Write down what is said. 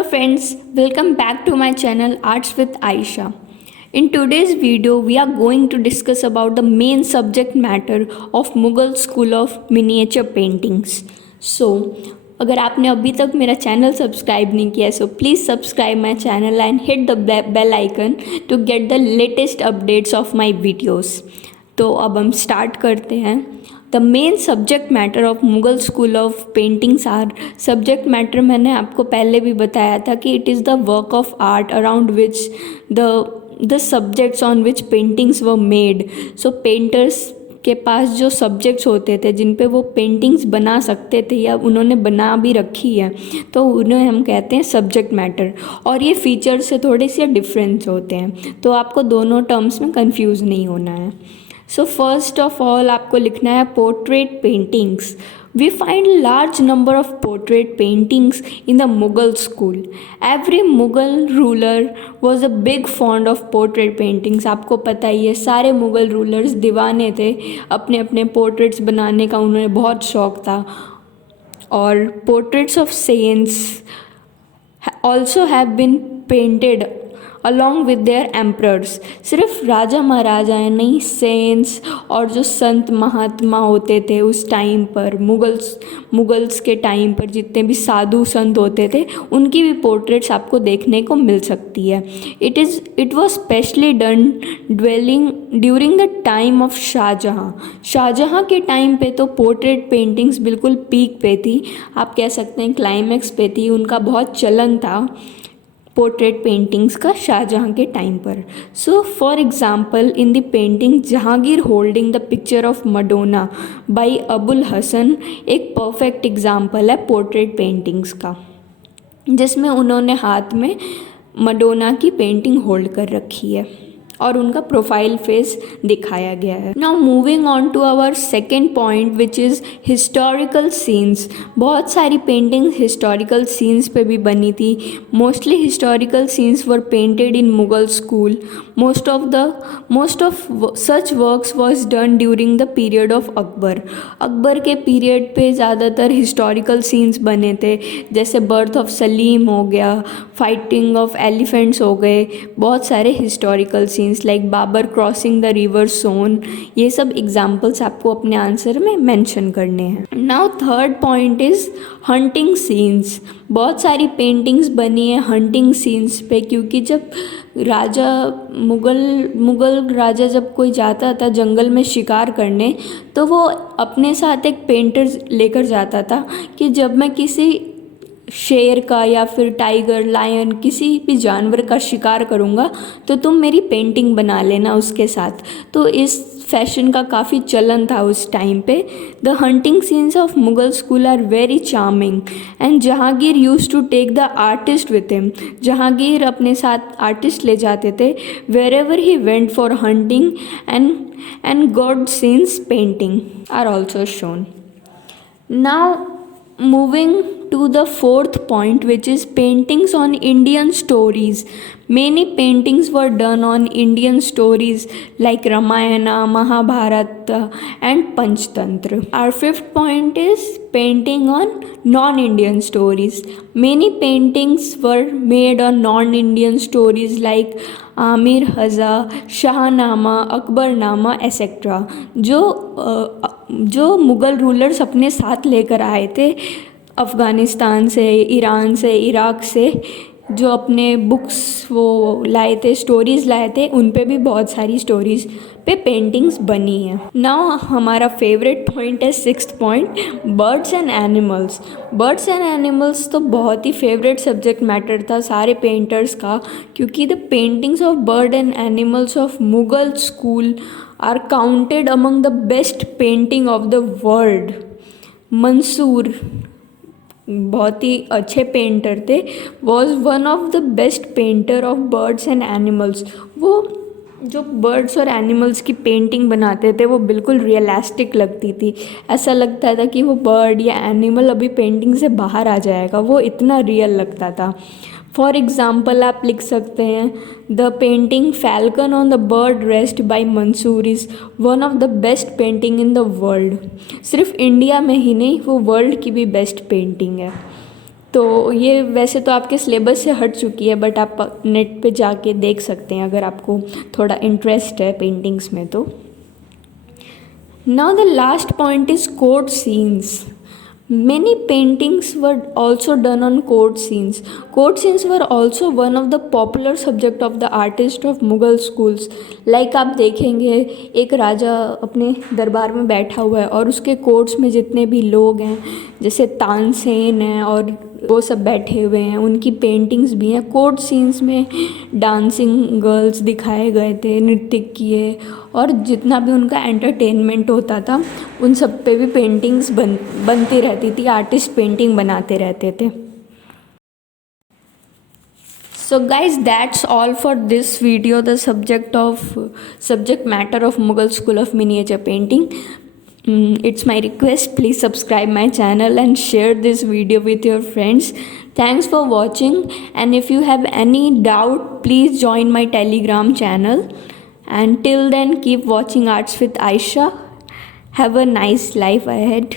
Hello friends, welcome back to my channel Arts with Aisha. In today's video, we are going to discuss about the main subject matter of Mughal School of Miniature Paintings. So, अगर आपने अभी तक मेरा channel subscribe नहीं किया so please subscribe my channel and hit the bell icon to get the latest updates of my videos. तो अब हम स्टार्ट करते हैं. The main subject matter of Mughal school of paintings are. Subject matter मैंने आपको पहले भी बताया था कि it is the work of art around which the subjects on which paintings were made. So painters के पास जो सब्जेक्ट्स होते थे जिन पे वो पेंटिंग्स बना सकते थे या उन्होंने बना भी रखी है तो उन्हें हम कहते हैं सब्जेक्ट मैटर. और ये फीचर से थोड़े से डिफरेंस होते हैं तो आपको दोनों टर्म्स में कंफ्यूज नहीं होना है. सो फर्स्ट ऑफ ऑल आपको लिखना है portrait paintings. We find large number of portrait paintings in the Mughal school. Every Mughal ruler was a big fond of portrait paintings. आपको पता ही है सारे मुगल रूलर्स दीवाने थे, अपने अपने पोर्ट्रेट्स बनाने का उन्हें बहुत शौक था. और portraits of cents also have been painted along with their emperors. सिर्फ राजा महाराजाएँ नहीं, सेंट्स और जो संत महात्मा होते थे उस टाइम पर मुगल्स के टाइम पर जितने भी साधु संत होते थे उनकी भी पोर्ट्रेट्स आपको देखने को मिल सकती है. It was specially done during the time of Shahjahan के टाइम पे तो पोर्ट्रेट पेंटिंग्स बिल्कुल पीक पे थी, आप कह सकते हैं क्लाइमैक्स पे थी. उनका बहुत चलन था पोर्ट्रेट पेंटिंग्स का शाहजहाँ के टाइम पर. So for example in the painting Jahangir holding the picture of Madonna by Abul Hasan एक परफेक्ट एग्ज़ाम्पल है पोर्ट्रेट पेंटिंग्स का, जिसमें उन्होंने हाथ में मडोना की पेंटिंग होल्ड कर रखी है और उनका प्रोफाइल फेस दिखाया गया है. Now moving on to our second point which is historical scenes. बहुत सारी पेंटिंग्स हिस्टोरिकल सीन्स पे भी बनी थी. Mostly historical scenes were painted in Mughal school. Most of such works was done during the period of Akbar के period पे ज़्यादातर historical scenes बने थे, जैसे बर्थ ऑफ सलीम हो गया, फाइटिंग ऑफ एलिफेंट्स हो गए, बहुत सारे historical scenes like Babur crossing the river Son. ये सब एग्जाम्पल्स आपको अपने आंसर में मेंशन करने हैं. Now third point is hunting scenes. बहुत सारी पेंटिंग्स बनी है हंटिंग सीन्स पे, क्योंकि जब मुगल राजा जब कोई जाता था जंगल में शिकार करने तो वो अपने साथ एक पेंटर लेकर जाता था कि जब मैं किसी शेर का या फिर टाइगर, लायन, किसी भी जानवर का शिकार करूँगा तो तुम मेरी पेंटिंग बना लेना उसके साथ. तो इस फैशन का काफ़ी चलन था उस टाइम पे. The hunting scenes of Mughal school are very charming and Jahangir use to take the artist with him. Jahangir अपने साथ आर्टिस्ट ले जाते थे wherever he went for hunting and god scenes painting are also shown. Now moving to the fourth point which is paintings on Indian stories. Many paintings were done on Indian stories like Ramayana, Mahabharata and Panchtantra. Our fifth point is painting on non-Indian stories. Many paintings were made on non-Indian stories like Amir Hamza, Shahnama, Akbarnama etcetera. जो Mughal rulers अपने साथ लेकर आए थे अफ़गानिस्तान से, Iran से, Iraq से, जो अपने बुक्स वो लाए थे, स्टोरीज़ लाए थे, उन पे भी बहुत सारी स्टोरीज़ पे पेंटिंग्स बनी हैं. नाउ हमारा फेवरेट पॉइंट है sixth point, birds and animals. Birds and animals तो बहुत ही फेवरेट सब्जेक्ट मैटर था सारे पेंटर्स का, क्योंकि the paintings of bird and animals of Mughal school are counted among the best painting of the world. Mansur बहुत ही अच्छे पेंटर थे, was one of the best painter of birds and animals. वो जो बर्ड्स और एनिमल्स की पेंटिंग बनाते थे वो बिल्कुल रियलिस्टिक लगती थी. ऐसा लगता था कि वो बर्ड या एनिमल अभी पेंटिंग से बाहर आ जाएगा, वो इतना रियल लगता था. फॉर एग्ज़ाम्पल आप लिख सकते हैं the painting falcon on the bird rest by Mansur is one of the best painting in the world. सिर्फ इंडिया में ही नहीं, वो वर्ल्ड की भी बेस्ट पेंटिंग है. तो ये वैसे तो आपके सिलेबस से हट चुकी है, बट आप नेट पे जाके देख सकते हैं अगर आपको थोड़ा इंटरेस्ट है पेंटिंग्स में तो। Now the last point is court scenes. Many paintings were also done on court scenes. Court scenes were also one of the popular subject of the artist of Mughal schools. Like आप देखेंगे एक राजा अपने दरबार में बैठा हुआ है और उसके कोर्ट्स में जितने भी लोग हैं, जैसे तानसेन हैं और वो सब बैठे हुए हैं, उनकी पेंटिंग्स भी हैं। कोर्ट सीन्स में डांसिंग गर्ल्स दिखाए गए थे, नृत्य किए, और जितना भी उनका एंटरटेनमेंट होता था उन सब पे भी पेंटिंग्स बनती रहती थी, आर्टिस्ट पेंटिंग बनाते रहते थे। So guys, that's all for this video, the subject matter of Mughal School of Miniature Painting. It's my request, please subscribe my channel and share this video with your friends. Thanks for watching, and if you have any doubt, please join my Telegram channel. And till then, keep watching Arts with Aisha. Have a nice life ahead.